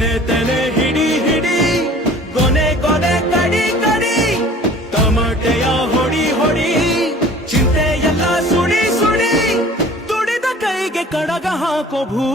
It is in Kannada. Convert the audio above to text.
ತೆನೆ ತೆನೆ ಹಿಡಿ ಹಿಡಿ ಕೊನೆ ಕೊನೆ ಕಡಿ ಕಡಿ, ತಮಟೆಯ ಹೊಡಿ ಹೊಡಿ ಚಿಂತೆ ಎಲ್ಲ ಸುಡಿ ಸುಡಿ, ತುಡಿದ ಕೈಗೆ ಕಡಗ ಹಾಕೋ ಭೂ